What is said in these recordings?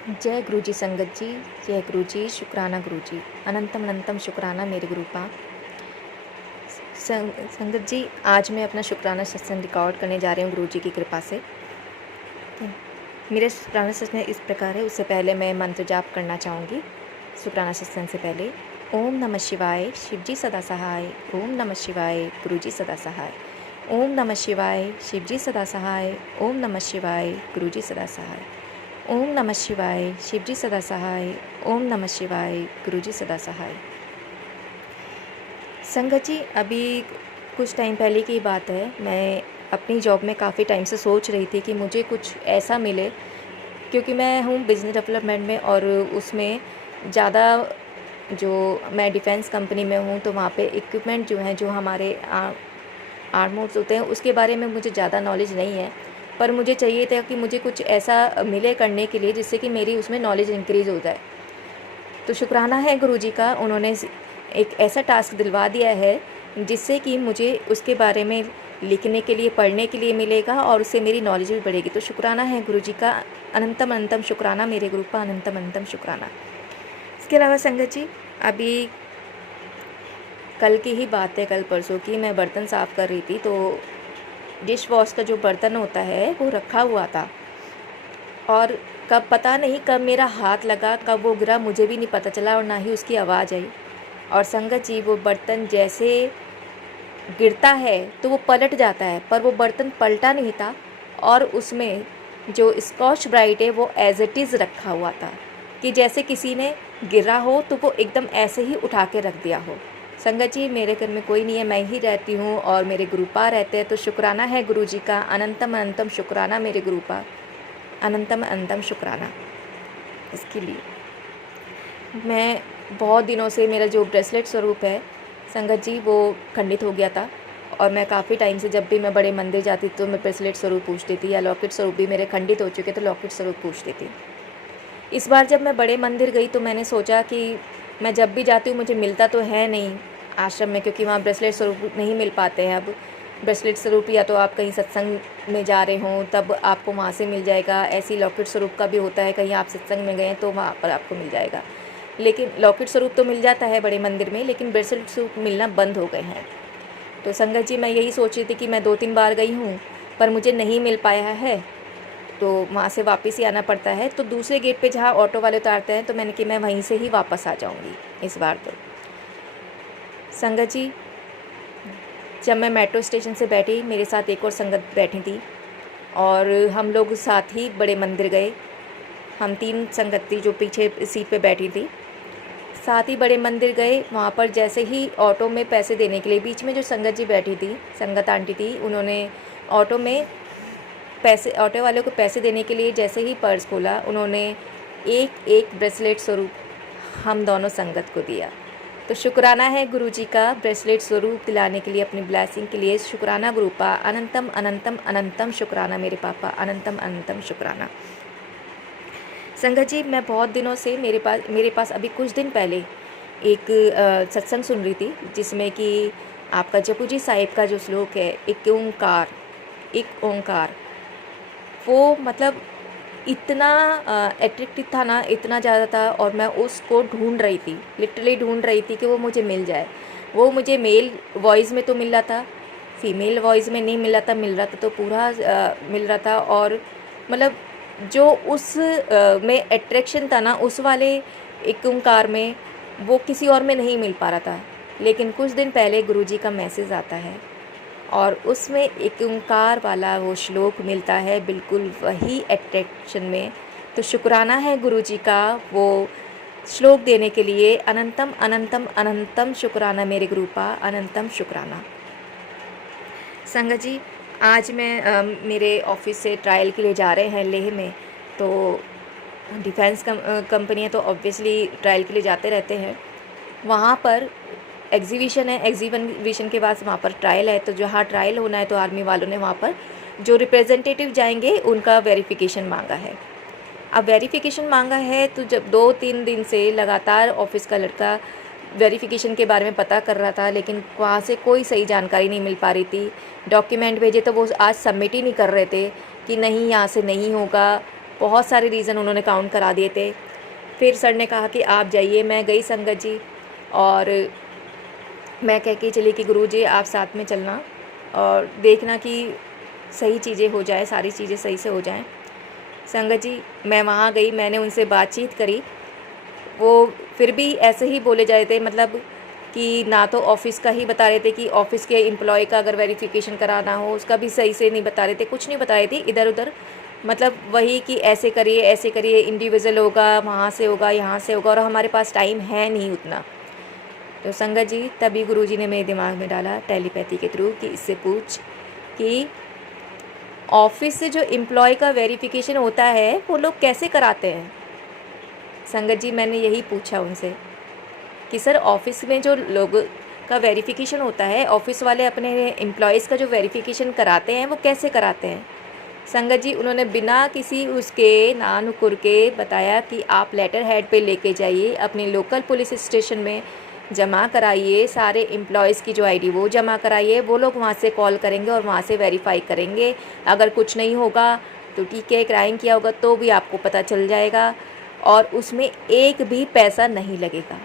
जय गुरु जी संगत जी, जय गुरु जी, शुक्राना गुरु जी, अनंतम अनंतम शुक्राना मेरे गुरुपा। संगत जी, आज मैं अपना शुक्राना सत्संग रिकॉर्ड करने जा रही हूँ गुरु जी की कृपा से। मेरे शुक्राना सत्संग इस प्रकार है। उससे पहले मैं मंत्र जाप करना चाहूँगी। शुक्राना सत्संग से पहले ओम नमः शिवाय, शिव जी सदा सहाय। ओम नमः शिवाय, गुरु जी सदा सहाय। ओम नमः शिवाय, शिव जी सदा सहाय। ओम नमः शिवाय, गुरु जी सदा सहाय। ओम नमः शिवाय, शिव जी सदा सहाय। ओम नमः शिवाय, गुरु जी सदा सहाय। संगत जी, अभी कुछ टाइम पहले की बात है। मैं अपनी जॉब में काफ़ी टाइम से सोच रही थी कि मुझे कुछ ऐसा मिले, क्योंकि मैं हूँ बिज़नेस डेवलपमेंट में और उसमें ज़्यादा जो मैं डिफेंस कंपनी में हूँ, तो वहाँ पे इक्विपमेंट जो हैं, जो हमारे आर्मर्स होते हैं, उसके बारे में मुझे ज़्यादा नॉलेज नहीं है। पर मुझे चाहिए था कि मुझे कुछ ऐसा मिले करने के लिए जिससे कि मेरी उसमें नॉलेज इंक्रीज़ हो जाए। तो शुक्राना है गुरुजी का, उन्होंने एक ऐसा टास्क दिलवा दिया है जिससे कि मुझे उसके बारे में लिखने के लिए, पढ़ने के लिए मिलेगा और उससे मेरी नॉलेज भी बढ़ेगी। तो शुक्राना है गुरुजी का, अनंतम अनंतम शुक्राना मेरे गुरु का, अनंतम अनंतम शुक्राना। इसके अलावा संगत जी, अभी कल की ही बात है, कल परसों की, मैं बर्तन साफ़ कर रही थी तो डिश वॉश का जो बर्तन होता है वो रखा हुआ था और कब पता नहीं कब मेरा हाथ लगा, कब वो गिरा, मुझे भी नहीं पता चला और ना ही उसकी आवाज़ आई। और संगत जी, वो बर्तन जैसे गिरता है तो वो पलट जाता है, पर वो बर्तन पलटा नहीं था और उसमें जो स्कॉच ब्राइट है वो एज इट इज़ रखा हुआ था, कि जैसे किसी ने गिरा हो तो वो एकदम ऐसे ही उठा के रख दिया हो। संगत जी, मेरे घर में कोई नहीं है, मैं ही रहती हूँ और मेरे गुरुपा रहते हैं। तो शुक्राना है गुरु जी का, अनंतम अनंतम शुक्राना मेरे गुरुपा, अनंतम अनंतम शुक्राना। इसके लिए मैं बहुत दिनों से, मेरा जो ब्रेसलेट स्वरूप है संगत जी, वो खंडित हो गया था और मैं काफ़ी टाइम से जब भी मैं बड़े मंदिर जाती तो मैं ब्रेसलेट स्वरूप पूछती थी, या लॉकेट स्वरूप भी मेरे खंडित हो चुके तो लॉकेट स्वरूप पूछती थी। इस बार जब मैं बड़े मंदिर गई तो मैंने सोचा कि मैं जब भी जाती हूँ मुझे मिलता तो है नहीं आश्रम में, क्योंकि वहाँ ब्रेसलेट स्वरूप नहीं मिल पाते हैं। अब ब्रेसलेट स्वरूप या तो आप कहीं सत्संग में जा रहे हों तब आपको वहाँ से मिल जाएगा, ऐसी लॉकेट स्वरूप का भी होता है, कहीं आप सत्संग में गए तो वहाँ पर आपको मिल जाएगा। लेकिन लॉकेट स्वरूप तो मिल जाता है बड़े मंदिर में, लेकिन ब्रेसलेट स्वरूप मिलना बंद हो गए हैं। तो संगत जी, मैं यही सोच रही थी कि मैं 2-3 बार गई हूँ पर मुझे नहीं मिल पाया है, तो वहाँ से वापस ही आना पड़ता है। तो दूसरे गेट पे जहाँ ऑटो वाले उतारते हैं तो मैंने कि मैं वहीं से ही वापस आ जाऊँगी इस बार। तो संगत जी, जब मैं मेट्रो स्टेशन से बैठी, मेरे साथ एक और संगत बैठी थी और हम लोग साथ ही बड़े मंदिर गए। हम 3 संगत थी जो पीछे सीट पे बैठी थी, साथ ही बड़े मंदिर गए। वहाँ पर जैसे ही ऑटो में पैसे देने के लिए, बीच में जो संगत जी बैठी थी, संगत आंटी थी, उन्होंने ऑटो में पैसे, ऑटो वाले को पैसे देने के लिए जैसे ही पर्स खोला, उन्होंने एक एक ब्रेसलेट स्वरूप हम दोनों संगत को दिया। तो शुक्राना है गुरु जी का, ब्रेसलेट स्वरूप दिलाने के लिए, अपनी ब्लेसिंग के लिए। शुक्राना गुरुपा, अनंतम अनंतम अनंतम शुक्राना मेरे पापा, अनंतम अनंतम शुक्राना। संगत जी, मैं बहुत दिनों से, मेरे पास अभी कुछ दिन पहले एक सत्संग सुन रही थी जिसमें कि आपका जपू जी साहिब का जो श्लोक है, एक ओंकार, एक ओंकार, वो मतलब इतना एट्रैक्टिव था ना, इतना ज़्यादा था और मैं उसको ढूंढ रही थी, लिटरली ढूंढ रही थी कि वो मुझे मिल जाए। वो मुझे मेल वॉइस में तो मिल रहा था, फीमेल वॉइस में नहीं मिल रहा था, मिल रहा था तो पूरा मिल रहा था। और मतलब जो उस में एट्रैक्शन था ना, उस वाले एक ओंकार में, वो किसी और में नहीं मिल पा रहा था। लेकिन कुछ दिन पहले गुरुजी का मैसेज आता है और उसमें एक ओंकार वाला वो श्लोक मिलता है, बिल्कुल वही एट्रैक्शन में। तो शुक्राना है गुरुजी का वो श्लोक देने के लिए, अनंतम अनंतम अनंतम शुक्राना मेरे गुरुपा, अनंतम शुक्राना। संगत जी, आज मैं मेरे ऑफिस से ट्रायल के लिए जा रहे हैं लेह में। तो डिफेंस कंपनी है तो ऑब्वियसली ट्रायल के लिए जाते रहते हैं। वहाँ पर एग्जीबिशन है, एग्जीबिशन के बाद वहाँ पर ट्रायल है। तो जहाँ ट्रायल होना है तो आर्मी वालों ने वहाँ पर जो रिप्रेजेंटेटिव जाएंगे उनका वेरिफिकेशन मांगा है। अब वेरिफिकेशन मांगा है तो जब 2-3 दिन से लगातार ऑफिस का लड़का वेरिफिकेशन के बारे में पता कर रहा था, लेकिन वहाँ से कोई सही जानकारी नहीं मिल पा रही थी। डॉक्यूमेंट भेजे तो वो आज सबमिट ही नहीं कर रहे थे कि नहीं, यहाँ से नहीं होगा, बहुत सारे रीज़न उन्होंने काउंट करा दिए थे। फिर सर ने कहा कि आप जाइए। मैं गई संगत जी, और मैं कह के चली कि गुरुजी आप साथ में चलना और देखना कि सही चीज़ें हो जाए, सारी चीज़ें सही से हो जाएं। संगत जी, मैं वहाँ गई, मैंने उनसे बातचीत करी। वो फिर भी ऐसे ही बोले जा रहे थे, मतलब कि ना तो ऑफ़िस का ही बता रहे थे कि ऑफ़िस के एम्प्लॉय का अगर वेरिफ़िकेशन कराना हो उसका भी सही से नहीं बता रहे थे, कुछ नहीं बता रहे थे, इधर-उधर मतलब वही कि ऐसे करिए, इंडिविजुअल होगा, वहाँ से होगा, यहाँ से होगा, और हमारे पास टाइम है नहीं उतना। तो संगत जी, तभी गुरुजी ने मेरे दिमाग में डाला टेलीपैथी के थ्रू कि इससे पूछ कि ऑफ़िस से जो एम्प्लॉय का वेरिफ़िकेशन होता है वो लोग कैसे कराते हैं। संगत जी, मैंने यही पूछा उनसे कि सर ऑफ़िस में जो लोग का वेरिफ़िकेशन होता है, ऑफ़िस वाले अपने एम्प्लॉइज़ का जो वेरिफ़िकेशन कराते हैं वो कैसे कराते हैं। संगत जी, उन्होंने बिना किसी उसके ना नुकुर के बताया कि आप लेटर हेड पे लेके जाइए, अपने लोकल पुलिस स्टेशन में जमा कराइए, सारे एम्प्लॉइज़ की जो आईडी वो जमा कराइए, वो लोग वहाँ से कॉल करेंगे और वहाँ से वेरीफाई करेंगे। अगर कुछ नहीं होगा तो ठीक है, क्राइम किया होगा तो भी आपको पता चल जाएगा और उसमें एक भी पैसा नहीं लगेगा।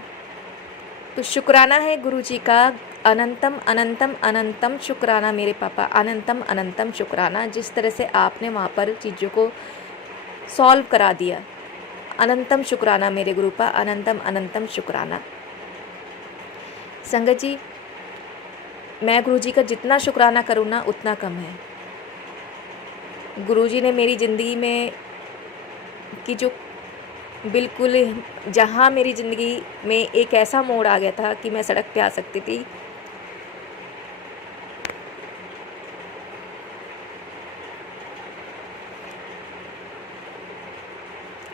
तो शुक्राना है गुरुजी का, अनंतम अनंतम अनंतम शुक्राना मेरे पापा, अनंतम अनंतम शुक्राना, जिस तरह से आपने वहाँ पर चीज़ों को सॉल्व करा दिया। अनंतम शुक्राना मेरे गुरु पा, अनंतम अनंतम शुक्राना। संगत जी, मैं गुरुजी का जितना शुक्राना करूँ ना उतना कम है। गुरुजी ने मेरी ज़िंदगी में की जो बिल्कुल, जहाँ मेरी ज़िंदगी में एक ऐसा मोड़ आ गया था कि मैं सड़क पे आ सकती थी,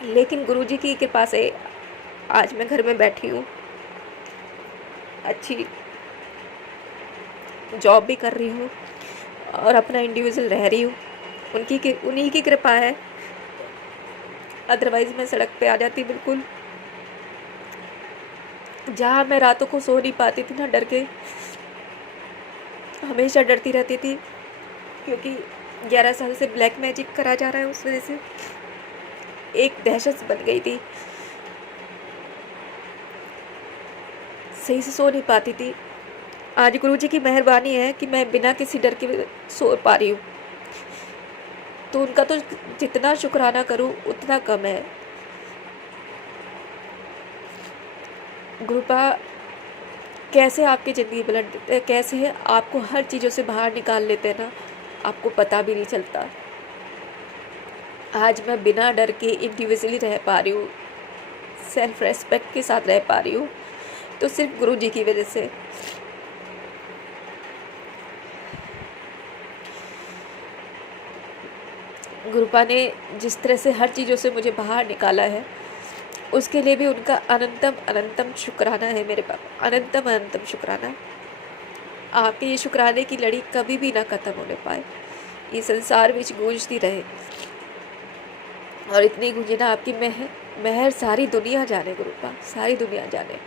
लेकिन गुरुजी की कृपा से आज मैं घर में बैठी हूँ, अच्छी जॉब भी कर रही हूँ और अपना इंडिविजुअल रह रही हूँ। उन्हीं की कृपा है, अदरवाइज़ मैं सड़क पे आ जाती बिल्कुल। जहाँ मैं रातों को सो नहीं पाती थी ना, डर के, हमेशा डरती रहती थी, क्योंकि 11 साल से ब्लैक मैजिक करा जा रहा है, उस वजह से एक दहशत बन गई थी, सही से सो नहीं पाती थी। आज गुरुजी की मेहरबानी है कि मैं बिना किसी डर के सो पा रही हूँ, तो उनका तो जितना शुक्राना करूँ उतना कम है। गुरुपा कैसे आपकी ज़िंदगी पलट देते हैं, कैसे आपको हर चीज़ों से बाहर निकाल लेते हैं ना, आपको पता भी नहीं चलता। आज मैं बिना डर के इंडिविजुअली रह पा रही हूँ, सेल्फ रेस्पेक्ट के साथ रह पा रही हूँ, तो सिर्फ गुरुजी की वजह से। गुरुपा ने जिस तरह से हर चीज़ों से मुझे बाहर निकाला है, उसके लिए भी उनका अनंतम अनंतम शुक्राना है मेरे पापा, अनंतम अनंतम शुक्राना। आपके ये शुक्राने की लड़ी कभी भी ना ख़त्म होने पाए, ये संसार विच गूंजती रहे, और इतनी गूंजे ना आपकी मेहर सारी दुनिया जाने गुरुपा, सारी दुनिया जाने।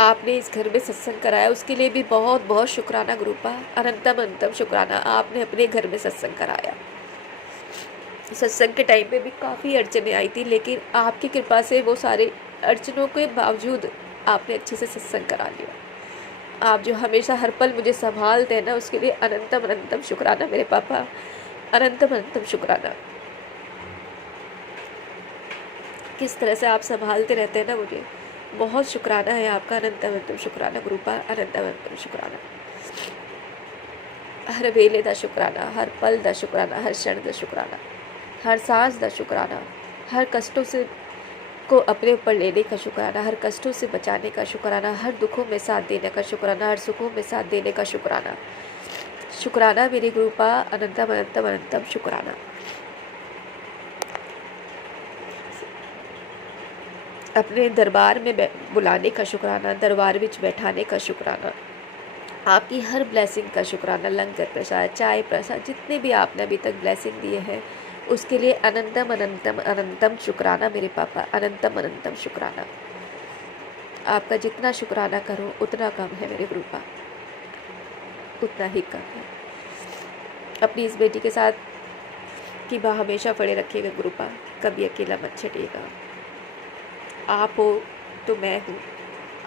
आपने इस घर में सत्संग कराया, उसके लिए भी बहुत बहुत शुक्राना गुरुपा, अनंतम अनंतम शुक्राना। आपने अपने घर में सत्संग कराया। सत्संग के टाइम पे भी काफ़ी अड़चनें आई थी, लेकिन आपकी कृपा से वो सारे अड़चनों के बावजूद आपने अच्छे से सत्संग करा लिया। आप जो हमेशा हर पल मुझे संभालते हैं ना, उसके लिए अनंतम अनंतम शुक्राना मेरे पापा, अनंतम अनंतम शुक्राना। किस तरह से आप संभालते रहते हैं ना मुझे, बहुत शुक्राना है आपका, अनंतम अनंतम शुक्राना गुरुपा, अनंतम अनंतम शुक्राना। हर वेले दा शुक्राना, हर पल दा शुक्राना, हर क्षण दा शुक्राना, हर सांस दा शुक्राना, हर कष्टों से को अपने ऊपर लेने का शुक्राना, हर कष्टों से बचाने का शुक्राना, हर दुखों में साथ देने का शुक्राना, हर सुखों में साथ देने का शुक्राना। शुक्राना मेरे गुरुपा, अनंतम अनंतम अनंतम शुक्राना। अपने दरबार में बुलाने का शुक्राना, दरबार विच बैठाने का शुक्राना, आपकी हर ब्लेसिंग का शुक्राना, लंगर प्रसाद, चाय प्रसाद, जितने भी आपने अभी तक ब्लेसिंग दिए हैं उसके लिए अनंतम अनंतम अनंतम शुक्राना मेरे पापा, अनंतम अनंतम शुक्राना। आपका जितना शुक्राना करो उतना कम है मेरे गुरुपा, उतना ही कम है। अपनी इस बेटी के साथ आपकी बाह हमेशा पड़े रखिएगा गुरुपा, कभी अकेला मत छटिएगा। आप हो तो मैं हूँ,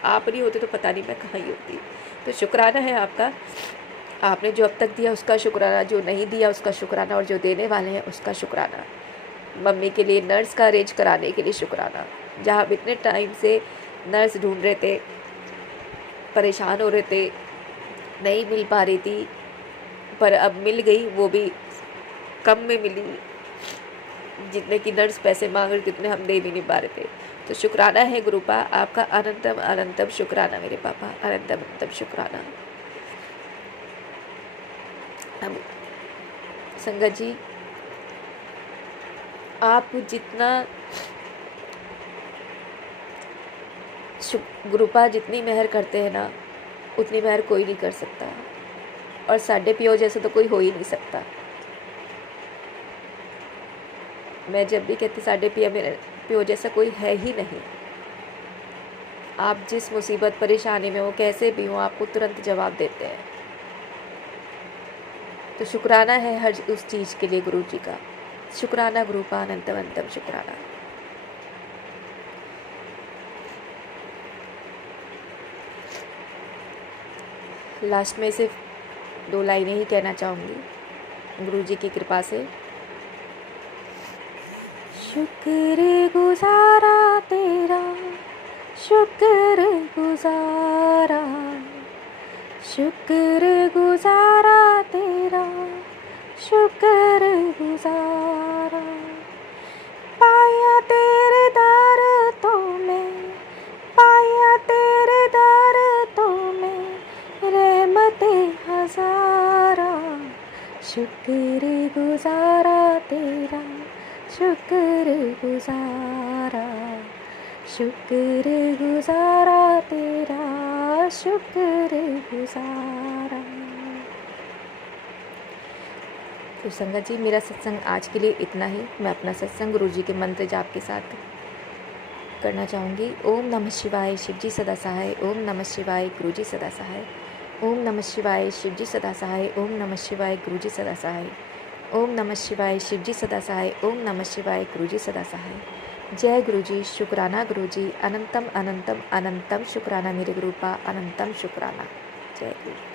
आप नहीं होते तो पता नहीं मैं कहाँ ही होती। तो शुक्राना है आपका, आपने जो अब तक दिया उसका शुक्राना, जो नहीं दिया उसका शुक्राना, और जो देने वाले हैं उसका शुक्राना। मम्मी के लिए नर्स का अरेंज कराने के लिए शुक्राना। जहाँ हम इतने टाइम से नर्स ढूंढ रहे थे, परेशान हो रहे थे, नहीं मिल पा रही थी, पर अब मिल गई, वो भी कम में मिली। जितने की नर्स पैसे मांग रही थी उतने हम दे भी नहीं पा रहे थे। तो शुक्राना है गुरुपा, आपका अनंतम अनंतम शुक्राना मेरे पापा, अनंतम अनंतम शुक्राना। अब संगत जी, आप जितना गुरुपा जितनी मेहर करते हैं ना, उतनी मेहर कोई नहीं कर सकता, और साढ़े पियो जैसे तो कोई हो ही नहीं सकता। मैं जब भी कहती साढ़े पियो जैसा कोई है ही नहीं। आप जिस मुसीबत परेशानी में हो, कैसे भी हो, आपको तुरंत जवाब देते हैं। तो शुक्राना है हर उस चीज़ के लिए गुरु जी का। शुक्राना गुरुपा, अनंतम अनंतम शुक्राना। लास्ट में सिर्फ 2 लाइनें ही कहना चाहूँगी गुरु जी की कृपा से। शुक्र गुजारा तेरा, शुक्र गुजारा, शुक्र गुजारा तेरा, शुक्र गुजारा। पाया तेरे दर तो मैं, पाया तेरे दर तो मैं, रहमते हजारा। शुक्र गुजारा तेरा, शुक्र गुजारा, शुक्र गुजारा तेरा, शुक्र गुजारा। तो संगत जी, मेरा सत्संग आज के लिए इतना ही। मैं अपना सत्संग गुरु जी के मंत्र जाप के साथ करना चाहूँगी। ओम नमः शिवाय, शिव जी सदा सहाय। ओम नमः शिवाय, गुरु जी सदा सहाय। ओम नमः शिवाय, शिव जी सदा सहाय। ओम नमः शिवाय, गुरु जी सदा सहाय। ओम नमः शिवाय, शिव जी सदा सहाय। ओम नमः शिवाय, गुरु जी सदा सहाय। जय गुरु जी, शुक्राना गुरु जी, अनंतम अनंतम अनंतम शुक्राना मेरे गुरुपा, अनंतम शुक्राना। जय गुरु।